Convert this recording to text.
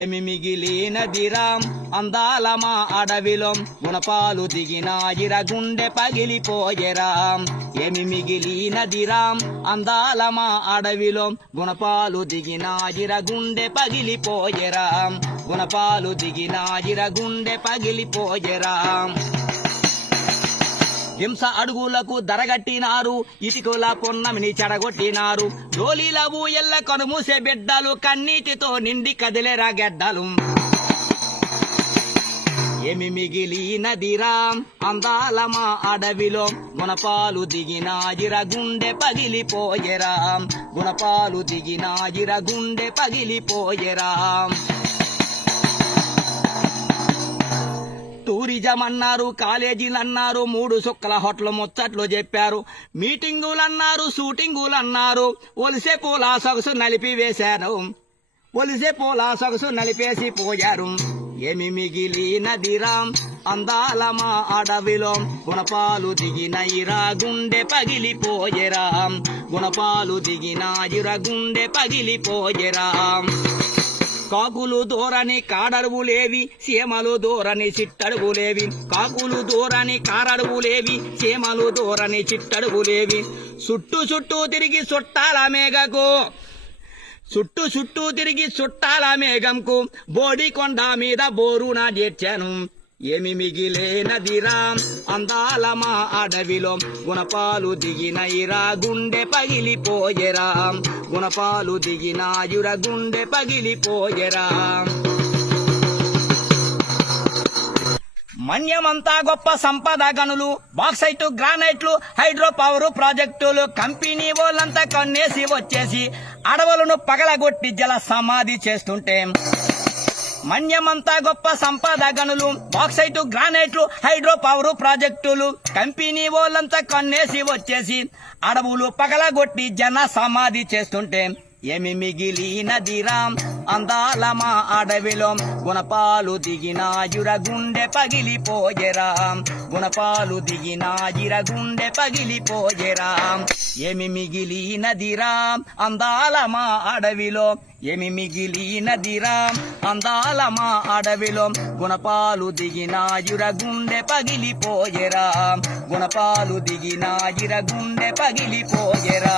మిగిలినదిరా అందాల మా అడవిలో గుణపాలు దిగినాయిర గుండె పగిలిపోయెరా. ఏమి మిగిలినదిరా అందాల మా అడవిలో గుణపాలు దిగినాయిర గుండె పగిలిపోయెరా. గుణపాలు దిగినాయిర గుండె పగిలిపోయెరా. హింస అడుగులకు దరగట్టినారు, ఇటికుల పొన్నమిని చెడగొట్టినారు. డోలీల ఊయల్ల కనుమూసే బిడ్డలు కన్నీటితో నిండి కదిలేరా గెడ్డలు. ఏమి మిగిలినదిరా అందాల మా అడవిలో గుణపాలు దిగినాయిర గుండె పగిలిపోయెరా. గుణపాలు దిగినాయిర గుండె పగిలిపోయెరా. టూరిజం అన్నారు, కాలేజీలు అన్నారు, 3 సుక్కల హోటల్ ముచ్చట్లు చెప్పారు. మీటింగులన్నారు, షూటింగులన్నారు, ఒలిసే పూల సొగసు నలిపివేశారు. ఒలిసే పూల సొగసు నలిపేసి పోయారు. ఏమి మిగిలినదిరా అందాల మా అడవిలో గుణపాలు దిగినయిరా గుండె పగిలిపోయెరా. గుణపాలు దిగినాయిరా గుండె పగిలిపోయెరా. కాకులు దూరని కాడరువులేవి, సీమలు దూరని చిట్టడుగులేవి. కాకులు దూరని కారడువులేవి, సీమలు దూరని చిట్టడుగులేవి. చుట్టూ చుట్టూ తిరిగి చుట్టాల మేఘకు, చుట్టూ చుట్టూ తిరిగి చుట్టాల మేఘంకు బోడికొండ మీద బోరున చేర్చాను. ఏమి మిగిలేనదిరా అందాల మా అడవిలో గుణపాలు దిగినయిరా గుండె పగిలిపోయెరా. గుణపాలు దిగినాయుర గుండె పగిలిపోయెరా. మన్యమంతా గొప్ప సంపద గనులు, బాక్సైట్ గ్రానైట్లు, హైడ్రో పవర్ ప్రాజెక్టులు. కంపెనీ వాళ్ళంతా కన్నేసి వచ్చేసి అడవులను పగలగొట్టి జల సమాధి చేస్తుంటే. మన్యమంతా గొప్ప సంపద గనులు, బాక్సైట్ గ్రానైట్లు, హైడ్రో పవర్ ప్రాజెక్టులు. కంపెనీ వాళ్ళంతా కన్నేసి వచ్చేసి అడవులు పగలగొట్టి జన సమాధి చేస్తుంటే. ఏమి మిగిలినదిరా అందాల మా అడవిలో గుణపాలు దిగినాయిర గుండె పగిలిపోయెరా. గుణపాలు దిగినాయిర గుండె పగిలిపోయెరా. ఏమి మిగిలినదిరా అందాల మా అడవిలో. ఏమి మిగిలినదిరా అందాల మా అడవిలో గుణపాలు దిగినాయిర గుండె పగిలిపోయెరా. గుణపాలు దిగినాయిర గుండె పగిలిపోయెరా.